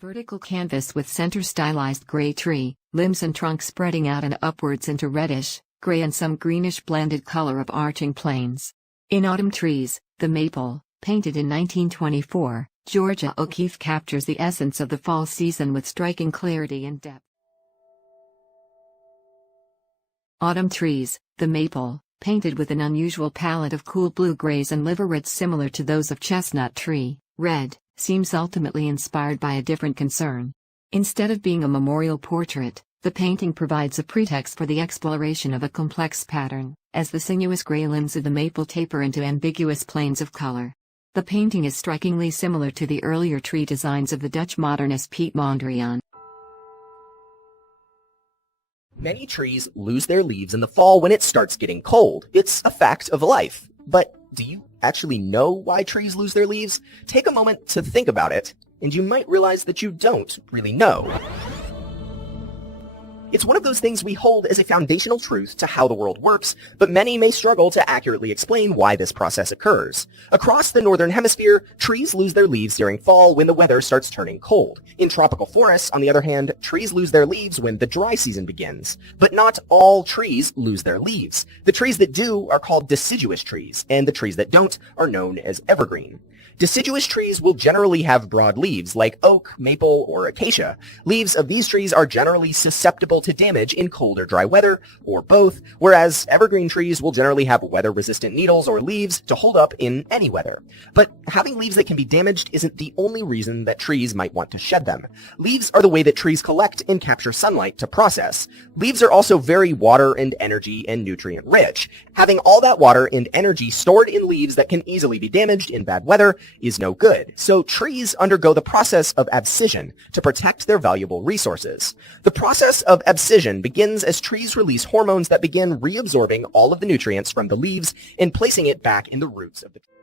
Vertical canvas with center stylized gray tree, limbs and trunk spreading out and upwards into reddish, gray and some greenish blended color of arching planes. In Autumn Trees, the maple, painted in 1924, Georgia O'Keeffe captures the essence of the fall season with striking clarity and depth. Autumn Trees, the maple, painted with an unusual palette of cool blue grays and liver reds similar to those of chestnut tree, red, seems ultimately inspired by a different concern. Instead of being a memorial portrait, the painting provides a pretext for the exploration of a complex pattern, as the sinuous gray limbs of the maple taper into ambiguous planes of color. The painting is strikingly similar to the earlier tree designs of the Dutch modernist Piet Mondrian. Many trees lose their leaves in the fall when it starts getting cold. It's a fact of life. But do you actually know why trees lose their leaves? Take a moment to think about it, and you might realize that you don't really know. It's one of those things we hold as a foundational truth to how the world works, but many may struggle to accurately explain why this process occurs. Across the northern hemisphere, trees lose their leaves during fall when the weather starts turning cold. In tropical forests, on the other hand, trees lose their leaves when the dry season begins. But not all trees lose their leaves. The trees that do are called deciduous trees, and the trees that don't are known as evergreen. Deciduous trees will generally have broad leaves, like oak, maple, or acacia. Leaves of these trees are generally susceptible to damage in cold or dry weather, or both, whereas evergreen trees will generally have weather-resistant needles or leaves to hold up in any weather. But having leaves that can be damaged isn't the only reason that trees might want to shed them. Leaves are the way that trees collect and capture sunlight to process. Leaves are also very water and energy and nutrient rich. Having all that water and energy stored in leaves that can easily be damaged in bad weather is no good. So trees undergo the process of abscission to protect their valuable resources. The process of abscission begins as trees release hormones that begin reabsorbing all of the nutrients from the leaves and placing it back in the roots of the tree.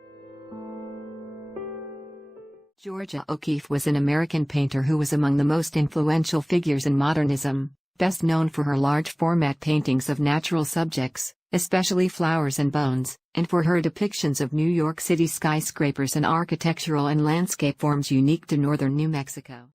Georgia O'Keeffe was an American painter who was among the most influential figures in modernism, best known for her large format paintings of natural subjects, especially flowers and bones, and for her depictions of New York City skyscrapers and architectural and landscape forms unique to northern New Mexico.